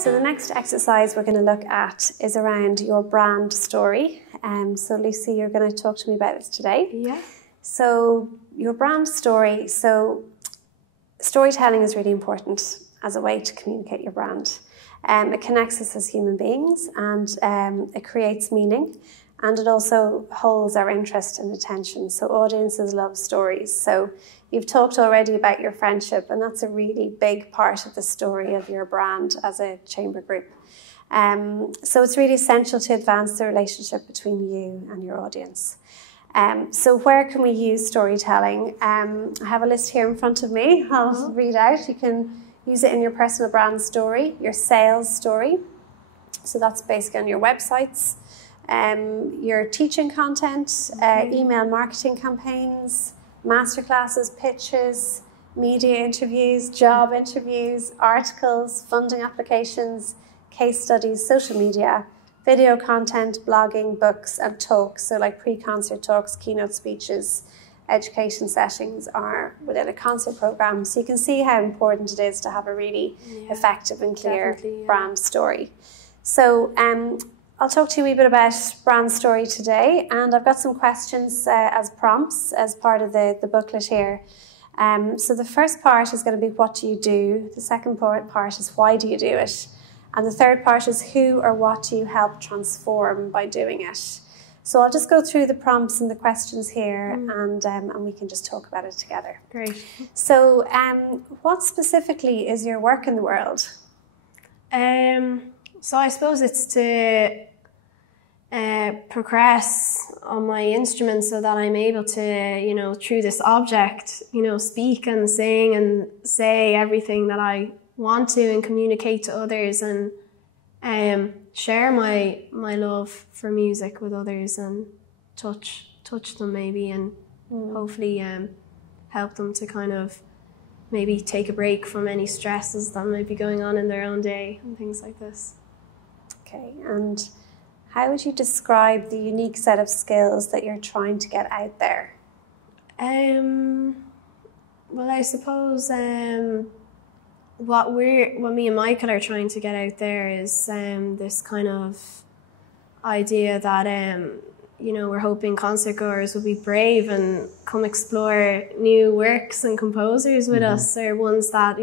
So the next exercise we're going to look at is around your brand story. So Lucy, you're going to talk to me about this today. Yeah. So your brand story, so storytelling is really important as a way to communicate your brand. It connects us as human beings, and it creates meaning, and it also holds our interest and attention. So audiences love stories. So you've talked already about your friendship, and that's a really big part of the story of your brand as a chamber group. So it's really essential to advance the relationship between you and your audience. So where can we use storytelling? I have a list here in front of me. I'll read out. You can use it in your personal brand story, your sales story. So that's basically on your websites, your teaching content, email marketing campaigns, masterclasses, pitches, media interviews, job interviews, articles, funding applications, case studies, social media, video content, blogging, books, and talks. So like pre-concert talks, keynote speeches, education settings are within a concert program. So you can see how important it is to have a really effective and clear brand story. So I'll talk to you a wee bit about brand story today, and I've got some questions as prompts as part of the booklet here. So the first part is going to be what do you do? The second part is why do you do it? And the third part is who or what do you help transform by doing it? So I'll just go through the prompts and the questions here, and we can just talk about it together. Great. So what specifically is your work in the world? So I suppose it's to progress on my instrument so that I'm able to, through this object, speak and sing and say everything that I want to and communicate to others, and share my love for music with others and touch them maybe, and hopefully help them to kind of maybe take a break from any stresses that might be going on in their own day and things like this. Okay, and how would you describe the unique set of skills that you're trying to get out there? Well, I suppose what me and Michael are trying to get out there is this kind of idea that we're hoping concertgoers will be brave and come explore new works and composers with us, or ones that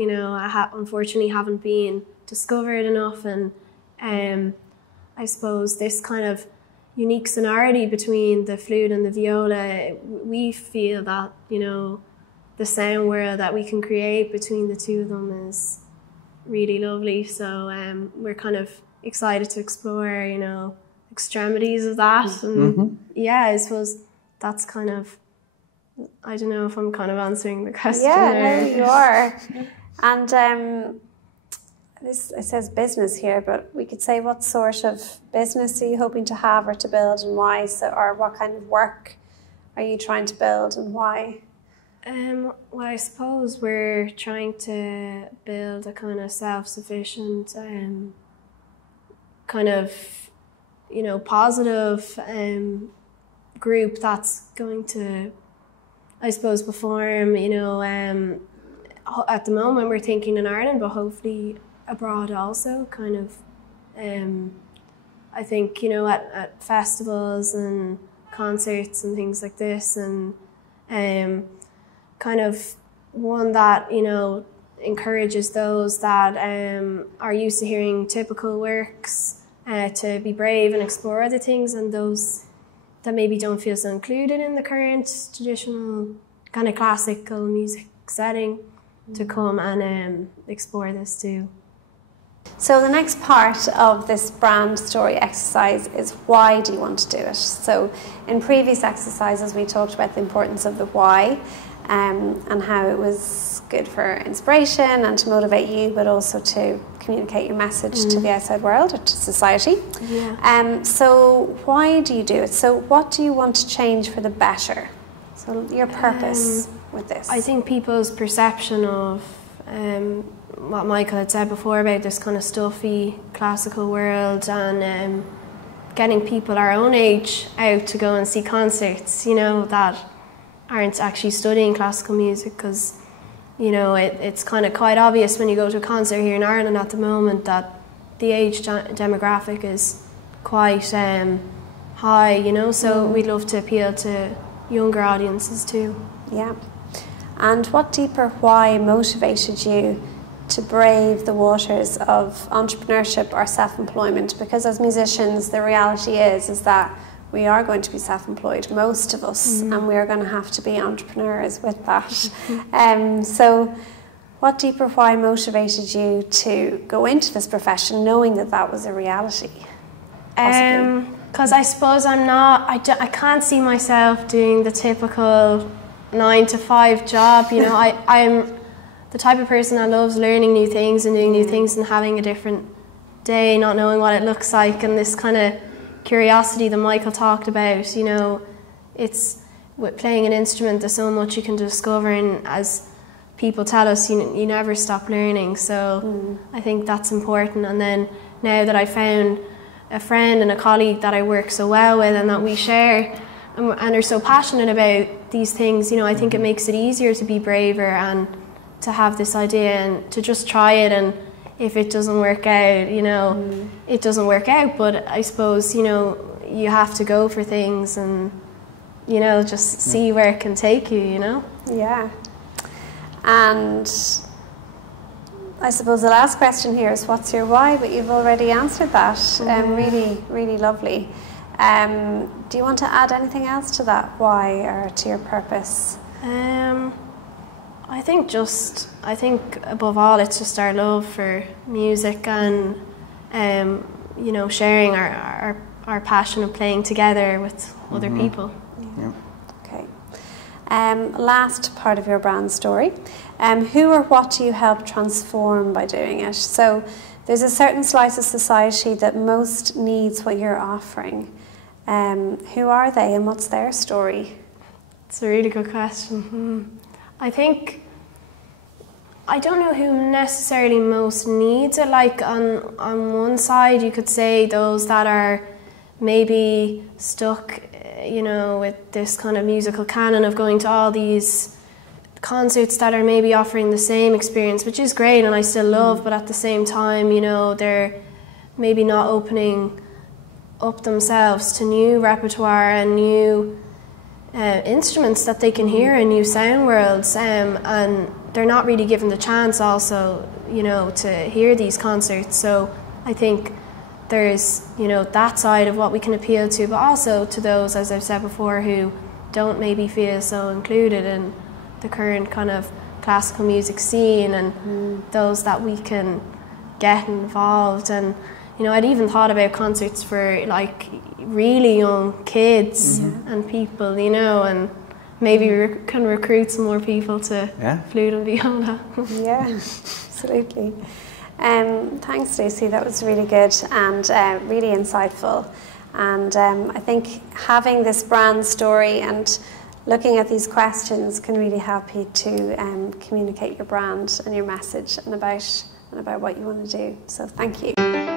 unfortunately haven't been discovered enough. And I suppose this kind of unique sonority between the flute and the viola, we feel that the sound world that we can create between the two of them is really lovely. So we're kind of excited to explore, extremities of that. And I suppose that's kind of, I don't know if I'm kind of answering the question. Yeah, no, you are. And it says business here, but we could say what sort of business are you hoping to have or to build, and why? So, or what kind of work are you trying to build and why? Well, I suppose we're trying to build a kind of self-sufficient, kind of, positive group that's going to, I suppose, perform, at the moment we're thinking in Ireland, but hopefully abroad also, kind of, I think, at festivals and concerts and things like this, and kind of one that, encourages those that are used to hearing typical works to be brave and explore other things, and those that maybe don't feel so included in the current traditional kind of classical music setting to come and explore this too. So the next part of this brand story exercise is why do you want to do it? So in previous exercises we talked about the importance of the why, and how it was good for inspiration and to motivate you, but also to communicate your message to the outside world or to society. Yeah. So why do you do it? So what do you want to change for the better? So your purpose with this? I think people's perception of what Michael had said before about this kind of stuffy classical world, and getting people our own age out to go and see concerts, that aren't actually studying classical music, because it's kind of quite obvious when you go to a concert here in Ireland at the moment that the age demographic is quite high, you know, so we'd love to appeal to younger audiences too. Yeah. And what deeper why motivated you to brave the waters of entrepreneurship or self-employment? Because as musicians, the reality is that we are going to be self-employed, most of us, and we are going to have to be entrepreneurs with that. So what deeper why motivated you to go into this profession knowing that that was a reality? Because I suppose I can't see myself doing the typical 9-to-5 job, you know. I'm the type of person that loves learning new things and doing new things and having a different day, not knowing what it looks like, and this kind of curiosity that Michael talked about, you know. It's with playing an instrument, there's so much you can discover, and as people tell us, you never stop learning, so I think that's important. And then now that I found a friend and a colleague that I work so well with and that we share and are so passionate about these things, you know, I think it makes it easier to be braver and to have this idea and to just try it, and if it doesn't work out, you know, it doesn't work out, but I suppose, you know, you have to go for things and, you know, just see where it can take you, you know? Yeah. And I suppose the last question here is what's your why, but you've already answered that. Really, really lovely. Do you want to add anything else to that why or to your purpose? I think above all it's just our love for music and you know, sharing our passion of playing together with other people. Yeah. Okay. Last part of your brand story. Who or what do you help transform by doing it? So there's a certain slice of society that most needs what you're offering. Who are they and what's their story? It's a really good question. I don't know who necessarily most needs it. Like on one side you could say those that are maybe stuck, you know, with this kind of musical canon of going to all these concerts that are maybe offering the same experience, which is great and I still love, but at the same time, you know, they're maybe not opening up themselves to new repertoire and new instruments that they can hear in new sound worlds, and they're not really given the chance also, you know, to hear these concerts. So I think there's, you know, that side of what we can appeal to, but also to those, as I've said before, who don't maybe feel so included in the current kind of classical music scene, and those that we can get involved. And, you know, I'd even thought about concerts for like really young kids and people, you know, and maybe we can recruit some more people to flute and viola. Yeah, absolutely. Thanks, Lucy. That was really good and really insightful. And I think having this brand story and looking at these questions can really help you to communicate your brand and your message and about what you want to do. So thank you.